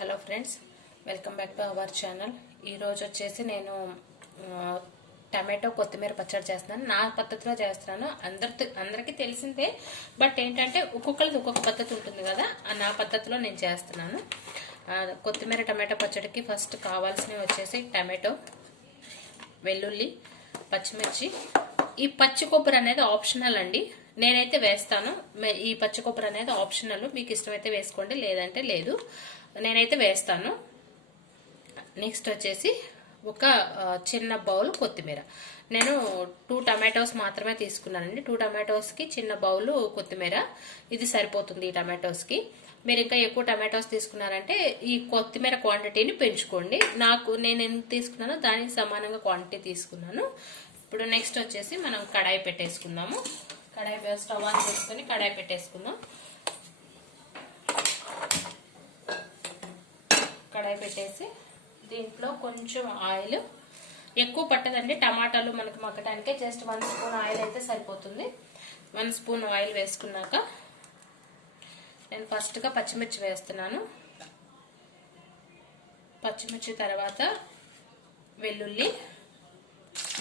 Hello friends welcome back to our channel. ఈరోజు వచ్చేసి నేను టమాటో కొత్తిమీర పచ్చడి చేస్తున్నాను. నా పద్ధతిలో చేస్తున్నాను. అందరి అందరికీ తెలిసిందే. బట్ ఏంటంటే ఒక్కొక్కరిది ఒక్కొక్క పద్ధతి ఉంటుంది కదా. ఆ నా పద్ధతిలో నేను చేస్తున్నాను. కొత్తిమీర టమాటో పచ్చడికి ఫస్ట్ కావాల్సినవి వచ్చేసి టమాటో వెల్లుల్లి పచ్చిమిర్చి. ఈ పచ్చి కొబ్బరి అనేది ఆప్షనల్ అండి. నేనైతే వేస్తాను. ఈ పచ్చి కొబ్బరి అనేది ఆప్షనల్. మీకు ఇష్టమైతే వేసుకోండి లేదంటే లేదు. నేనైతే వేస్తాను. నెక్స్ట్ వచ్చేసి ఒక చిన్న బౌల్ కొత్తిమీర. నేను టూ టమాటోస్ మాత్రమే తీసుకున్నానండి. టూ టమాటోస్కి చిన్న బౌల్ కొత్తిమీర. ఇది సరిపోతుంది ఈ టమాటోస్కి. మీరు ఇంకా ఎక్కువ టమాటోస్ తీసుకున్నారంటే ఈ కొత్తిమీర క్వాంటిటీని పెంచుకోండి. నాకు నేను ఎంత తీసుకున్నానో దానికి సమానంగా క్వాంటిటీ తీసుకున్నాను. ఇప్పుడు నెక్స్ట్ వచ్చేసి మనం కడాయి పెట్టేసుకుందాము. కడాయి స్టవ్ ఆన్ చేసుకొని కడాయి పెట్టేసుకుందాం. కడాయి పెట్టేసి దీంట్లో కొంచెం ఆయిల్. ఎక్కువ పట్టదండి. టమాటాలు మనకు మగ్గటానికే జస్ట్ వన్ స్పూన్ ఆయిల్ అయితే సరిపోతుంది. వన్ స్పూన్ ఆయిల్ వేసుకున్నాక నేను ఫస్ట్గా పచ్చిమిర్చి వేస్తున్నాను. పచ్చిమిర్చి తర్వాత వెల్లుల్లి.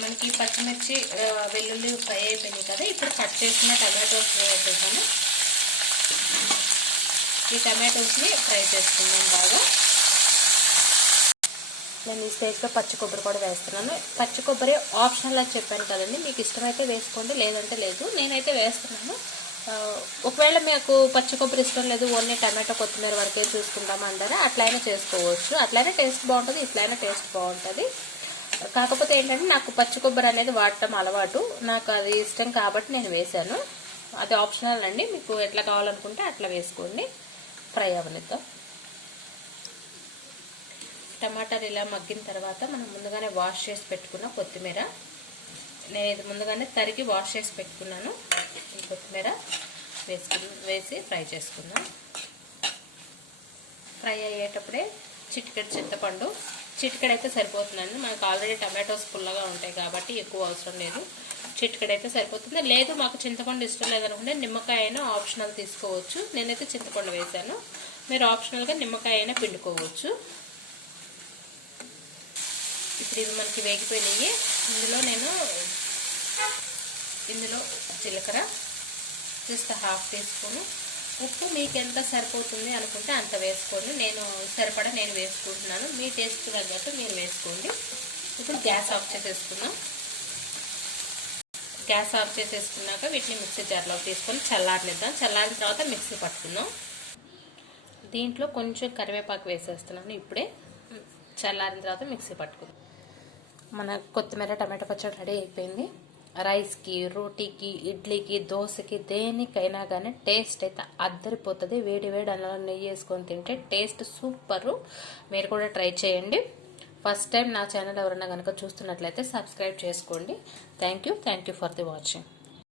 మనకి పచ్చిమిర్చి వెల్లుల్లి ఫ్రై అయిపోయినాయి కదా ఇప్పుడు కట్ చేసిన టమాటోస్ వేసేసాను ఈ టమాటోస్ని ఫ్రై చేసుకుందాం బాగా. నేను ఈ స్టేజ్లో పచ్చి కొబ్బరి కూడా వేస్తున్నాను. పచ్చి కొబ్బరి ఆప్షనల్ అని చెప్పాను కదండి. మీకు ఇష్టమైతే వేసుకోండి లేదంటే లేదు. నేనైతే వేస్తున్నాను. ఒకవేళ మీకు పచ్చి కొబ్బరి ఇష్టం లేదు ఓన్లీ టమాటో కొత్తిమీర వరకే చూసుకుంటాం అంటారా అట్లయినా చేసుకోవచ్చు. అట్లయినా టేస్ట్ బాగుంటుంది ఇట్లయినా టేస్ట్ బాగుంటుంది. కాకపోతే ఏంటంటే నాకు పచ్చి కొబ్బరి అనేది వాడటం అలవాటు. నాకు అది ఇష్టం కాబట్టి నేను వేశాను. అది ఆప్షనల్ అండి. మీకు ఎట్లా కావాలనుకుంటే అట్లా వేసుకోండి. ఫ్రై అవనిద్దాం టమాటాలు ఇలా మగ్గిన తర్వాత మనం ముందుగానే వాష్ చేసి పెట్టుకున్న కొత్తిమీర. నేను ఇది ముందుగానే తరిగి వాష్ చేసి పెట్టుకున్నాను. ఈ కొత్తిమీర వేసుకు వేసి ఫ్రై చేసుకుందాం. ఫ్రై అయ్యేటప్పుడే చిటికెడు చింతపండు. చిటికెడైతే సరిపోతుందండి. మనకు ఆల్రెడీ టమాటోస్ పుల్లగా ఉంటాయి కాబట్టి ఎక్కువ అవసరం లేదు. చిటికెడైతే సరిపోతుంది. లేదు మాకు చింతపండు ఇష్టం లేదనుకుంటే నిమ్మకాయ అయినా ఆప్షనల్ తీసుకోవచ్చు. నేనైతే చింతపండు వేశాను. మీరు ఆప్షనల్గా నిమ్మకాయ అయినా పిండుకోవచ్చు. ఇప్పుడు ఇవి మనకి వేగిపోయినాయి. ఇందులో నేను ఇందులో జీలకర్ర జస్ట్ హాఫ్ టీ ఉప్పు. మీకు ఎంత సరిపోతుంది అనుకుంటే అంత వేసుకోండి. నేను సరిపడా నేను వేసుకుంటున్నాను. మీ టేస్ట్ తగ్గట్టు మీరు వేసుకోండి. ఇప్పుడు గ్యాస్ ఆఫ్ చేసేసుకుందాం. గ్యాస్ ఆఫ్ చేసేసుకున్నాక వీటిని మిక్సీ జార్లో తీసుకొని చల్లారనిద్దాం. చల్లారిన తర్వాత మిక్సీ పట్టుకుందాం. దీంట్లో కొంచెం కరివేపాకు వేసేస్తున్నాను ఇప్పుడే. చల్లారిన తర్వాత మిక్సీ పట్టుకుందాం. మన కొత్తిమీర టమాటో పచ్చడి రెడీ అయిపోయింది. రైస్కి రోటీకి ఇడ్లీకి దోశకి దేనికైనా కానీ టేస్ట్ అయితే అద్దరిపోతుంది. వేడి వేడి అన్నంలో నెయ్యి వేసుకొని తింటే టేస్ట్ సూపరు. మీరు కూడా ట్రై చేయండి. ఫస్ట్ టైం నా ఛానల్ ఎవరైనా కనుక చూస్తున్నట్లయితే సబ్స్క్రైబ్ చేసుకోండి. Thank you. Thank you for the watching.